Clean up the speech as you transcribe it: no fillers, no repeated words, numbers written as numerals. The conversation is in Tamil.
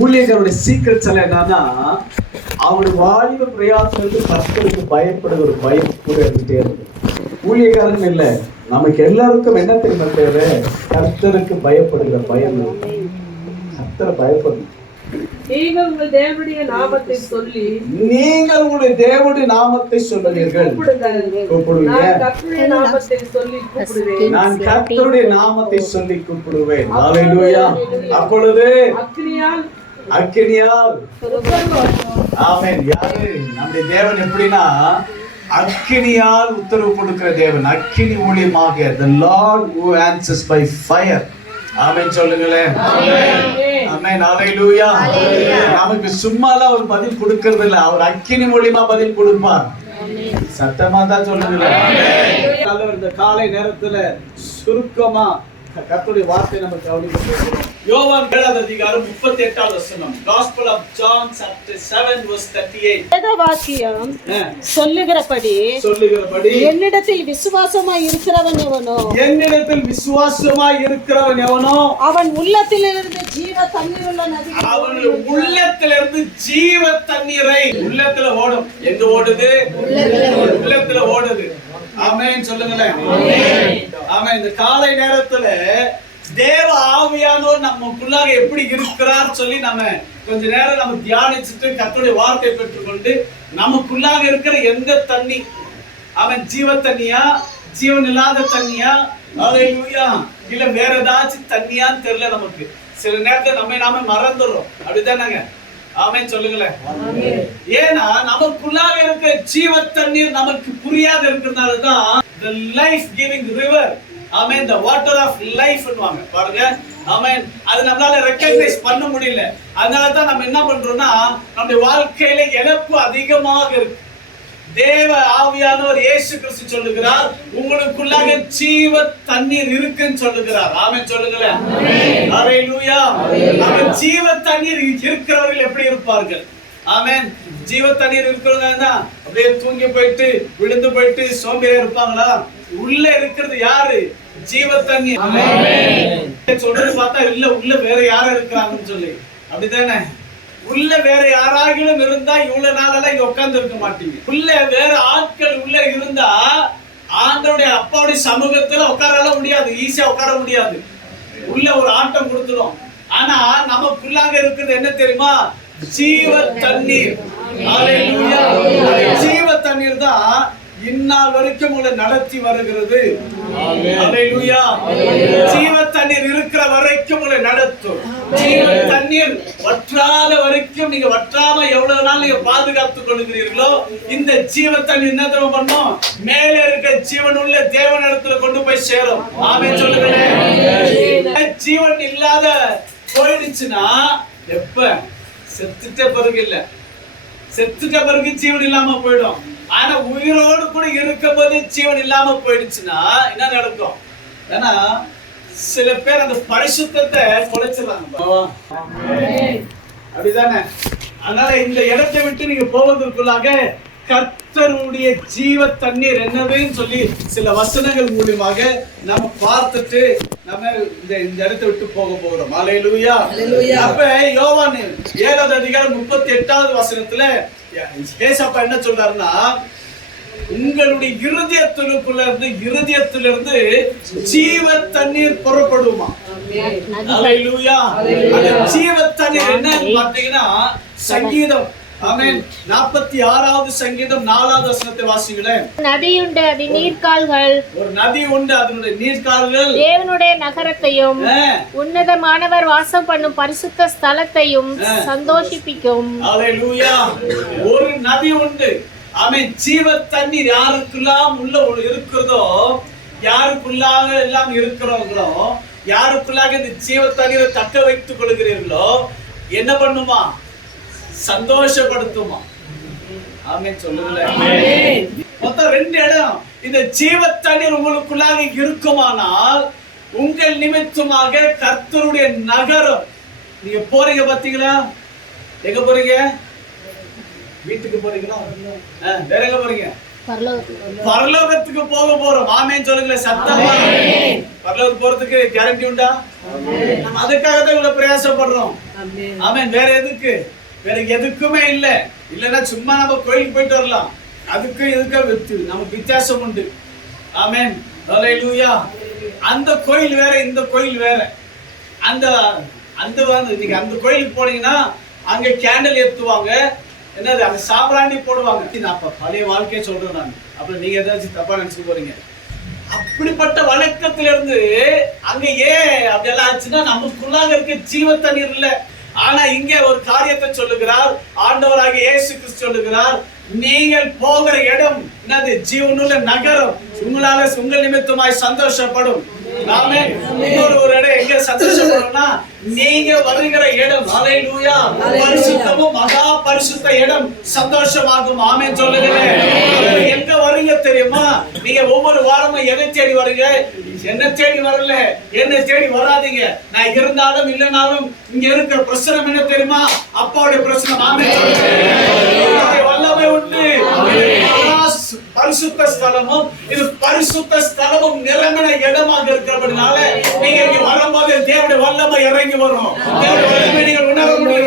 ஊழியர்களுடைய சீக்கிரட்ஸ் எல்லாம் என்னன்னா, அவருடைய வாலிப பிரயாசத்துக்கு கர்த்தருக்கு பயப்படுற ஒரு பயம் கூட இருந்துட்டே இருக்கு. ஊழியக்காரன் இல்லை, நமக்கு எல்லாருக்கும் என்ன தெரியுமா தேவை? கர்த்தருக்கு பயப்படுகிற பயம். கர்த்தரை பயப்படணும். நீங்கள் உங்கள் தேவனுடைய நாமத்தை சொல்லி சொல்லுவீர்கள். நான் கர்த்தருடைய நாமத்தை சொல்லி கூப்பிடுவேன். ஹல்லேலூயா. அப்பொழுது அக்கினியால் ஆமென். யாரு நம்முடைய தேவன்? எப்படின்னா அக்கினியால் உத்தரவு கொடுக்கிற தேவன். அக்கினி மூலியமாக the Lord who answers by fire. ஆமென் சொல்லுங்களேன். ஆமென். ஹல்லேலூயா. நமக்கு சும்மாலாம் அவர் பதில் கொடுக்கிறது இல்லை, அவர் அக்கினி மூலியமா பதில் கொடுப்பார். சத்தமா தான் சொல்லுங்களேன். இந்த காலை நேரத்துல சுருக்கமா கர்த்தருடைய வார்த்தை நம்ம கவனிக்கிறோம். யோவான் 7வது அதிகாரம் 38வது வசனம். Gospel of John chapter 7 verse 38. வேதவாக்கியம் சொல்லுகிறபடி என்னிடத்தில் விசுவாசமாய் இருக்கிறவன் எவனோ அவன் உள்ளத்திலிருந்து ஜீவ தண்ணீருள்ள நதி, அவன் உள்ளத்திலிருந்து ஜீவ தண்ணீரை உள்ளத்துல ஓடும். எங்க ஓடுது? உள்ளத்துல ஓடுது. ஆமென் சொல்லுங்களேன். ஆமென். இந்த காலை நேரத்துல தேவ ஆவியானவர் நமக்குள்ளாக எப்படி இருக்கிறார் சொல்லி நம்ம கொஞ்ச நேரம் நம்ம தியானிச்சுட்டு கர்த்தருடைய வார்த்தை பெற்றுக்கொண்டு நமக்குள்ளாக இருக்கிற எந்த தண்ணி, அவன் ஜீவ தண்ணியா ஜீவன் இல்லாத தண்ணியா, ஹல்லேலூயா, இல்ல வேற ஏதாச்சும் தண்ணியான்னு தெரியல நமக்கு. சில நேரத்துல நாம மறந்துடுறோம். அப்படிதானாங்க? ஆமென் சொல்லுங்களேன். ஏன்னா நமக்குள்ளாக இருக்க ஜீவ தண்ணீர் நமக்கு புரியாத இருக்கிறதுனால தான் the life giving river, amen, the water of life ன்னுவாங்க பாருங்க. ஆமென். அது நம்மளால ரெகக்னைஸ் பண்ண முடியல. அதனால தான் நம்ம என்ன பண்றோம்னா நம்முடைய வாழ்க்கையில இழப்பு அதிகமாக இருக்கு. தேவ ஆவியானவர் இயேசு கிறிஸ்து சொல்லுகிறார், உங்களுக்குள்ளாக ஜீவ தண்ணீர் இருக்குன்னு சொல்லுகிறார். ஆமென் சொல்லுங்களேன். ஹல்லேலூயா. அந்த ஜீவ தண்ணீர் இருக்கிறவர்கள் எப்படி இருப்பார்கள்? ஆமென். ஜீவ தண்ணீர் இருக்கிறவங்க அப்படியே தூங்கி போயிட்டு விழுந்து போயிட்டு சோம்பேறியா இருப்பாங்களா? உள்ள இருக்கிறது யாரு? ஜீவ தண்ணீர். சொல்றது பார்த்தா இல்ல, உள்ள வேற யாரும் இருக்கிறாங்கன்னு சொல்லி. அப்படித்தானே? உள்ள வேற யாராகிலும் இருந்தா இவ்வளவு நாளெல்லாம் இங்க உட்கார்ந்து இருக்க மாட்டீங்க. உள்ள வேற ஆட்கள் உள்ள இருந்தா ஆண்டவருடைய அப்பாவுடைய சமூகத்துல உட்காரலாம் முடியாது, ஈஸியா உட்கார முடியாது. உள்ள ஒரு ஆட்டம் கொடுத்துடும். ஆனா நமக்குள்ளாக இருக்கிறது என்ன தெரியுமா? ஜீவ தண்ணீர். ஹல்லேலூயா. ஜீவ தண்ணீர் தான் இந்நாள் வரைக்கும் உங்களை நடத்தி வருகிறது. ஹல்லேலூயா. ஜீவ தண்ணீர் இருக்கிற வரைக்கும் உங்களை நடத்தும். ஜீவ தண்ணீர் வற்றாத வரைக்கும் நீங்க வற்றாம எவ்வளவு நாள் நீங்க பாதுகாத்துக் கொள்கிறீர்களோ இந்த ஜீவ தண்ணீர் என்ன தெரியுமா பண்ணும்? மேலே இருக்க ஜீவன் உள்ள தேவனிடத்துல கொண்டு போய் சேரும். ஆமென் சொல்லுங்களேன். ஜீவன் இல்லாத போயிடுச்சுன்னா எப்ப? செத்துட்ட பிறகு இல்ல, செத்துட்ட பிறகு ஜீவன் இல்லாம போயிடும். ஆனா உயிரோடு கூட இருக்கும் போது ஜீவன் இல்லாம போயிடுச்சுன்னா என்ன நடக்கும்? ஏன்னா சில பேர் அந்த பரிசுத்தத்தை தொலைச்சிடறாங்க. அப்படிதானே? அதனால இந்த இடத்தை விட்டு நீங்க போவதற்குள்ளாக கர்த்தருடைய ஜீவ தண்ணீர் என்னதுன்னு சொல்லி சில வசனங்கள் மூலமாக நம்ம பார்த்துட்டு நம்ம இந்த இடத்தை விட்டு போக போகிறோம். ஹல்லேலூயா. அப்ப யோவான் 7வது அதிகாரம் 38வது வசனத்துல ஏசப்பா என்ன சொல்றாருன்னா, உங்களுடைய இருதயத்திலிருந்து ஜீவ தண்ணீர் புறப்படுமா. ஹல்லேலூயா. அந்த ஜீவ தண்ணீர் என்ன பாத்தீங்கன்னா சங்கீதம், ஆமென், 46வது சங்கீதம் 4வது வசனத்தை வாசிங்களேன். நதி உண்டு, அது நீர்க்கால்கள். ஒரு நதி உண்டு, அதனுடைய நீர்க்கால்கள் தேவனுடைய நகரத்தையும் உன்னதமானவர் வாசம் பண்ணும் பரிசுத்த ஸ்தலத்தையும் சந்தோஷிப்பிக்கும். ஹல்லேலூயா. ஒரு நதி உண்டு. ஆமென். ஜீவ தண்ணீர் யாருக்கெல்லாம் உள்ள இருக்கிறதோ, யாருக்குள்ளாக எல்லாம் இருக்கிறவங்களோ, யாருக்குள்ளாக இந்த ஜீவ தண்ணீரை தக்க வைத்துக் கொள்கிறீர்களோ என்ன பண்ணுமா? சந்தோஷப்படுத்துமா. ஆமென் சொல்லுங்களேன். மொத்தம் 2 இடம். இந்த ஜீவ தண்ணீர் உங்களுக்குள்ளாக இருக்குமானால் உங்கள் நிமித்தமாக கர்த்தருடைய நகரம். நீங்க போறீங்க பாத்தீங்களா? எங்க போறீங்க? வீட்டுக்கு போறீங்களா? வேற எங்க போறீங்க? பரலோகத்துக்கு போக போறோம். ஆமென் சொல்லுங்களேன் சத்தமா. பரலோகத்துக்கு போறதுக்கு கேரண்டி உண்டா? நம்ம அதுக்காக தான் இவ்வளவு பிரயாசப்படுறோம். ஆமென். வேற எதுக்கு? வேற எதுக்குமே இல்ல. இல்லன்னா சும்மா நம்ம கோயிலுக்கு போயிட்டு வரலாம். அதுக்கு இதுக்கு நமக்கு வித்தியாசம் உண்டு. ஆமென். ஹல்லேலூயா. அந்த கோயில் வேற, இந்த கோயில் வேற. அந்த நீங்க அந்த கோயிலுக்கு போனீங்கன்னா அங்க கேண்டில் ஏத்துவாங்க, என்னது அங்க சாம்பிராணி போடுவாங்க. நான் பழைய வாழ்க்கையை சொல்றேன் நான். அப்புறம் நீங்க ஏதாச்சும் தப்பா நினைச்சு போறீங்க. அப்படிப்பட்ட வழக்கத்துல இருந்து அங்க ஏன் அப்படியெல்லாம் ஆச்சுன்னா நமக்குள்ளாக இருக்க ஜீவ தண்ணீர் இல்ல. ஆனா இங்கே ஒரு காரியத்தை சொல்லுகிறார் ஆண்டவராகிய இயேசு கிறிஸ்து சொல்லுகிறார், நீங்கள் போகிற இடம் என்னது? ஜீவனுள்ள நகரம் உங்களால உங்கள் நிமித்தமாய் சந்தோஷப்படும். ஆமென். ஒரு இடம் எங்க சந்தோஷப்படும்னா நீங்க வருகிற இடம், ஹல்லேலூயா, பரிசுத்தமும் மகா பரிசுத்த இடம் சந்தோஷமாகும். ஆமென் சொல்லுங்களேன். எங்க வரீங்க தெரியுமா? நீங்க ஒவ்வொரு வாரமும் எதை தேடி வரீங்க? என்ன தேடி வரல, என்ன தேடி வராதீங்க. நான் இருந்தாலும் இல்லைனாலும் இங்க இருக்கிற பிரச்சனை என்ன தெரியுமா? அப்பாவுடைய பிரச்சனை. ஆமென் சொல்லுங்க. வல்லமை உண்டு. பரிசுத்த ஸ்தலமும் இது பரிசுத்த ஸ்தலமும் நிரம்பின இடமாக இருக்கிறபடினால நீங்க இங்க வரும்போது தேவனுடைய வல்லமை இறங்கி வரும். தேவனுடைய வல்லமை நீங்கள் உணர முடியும்.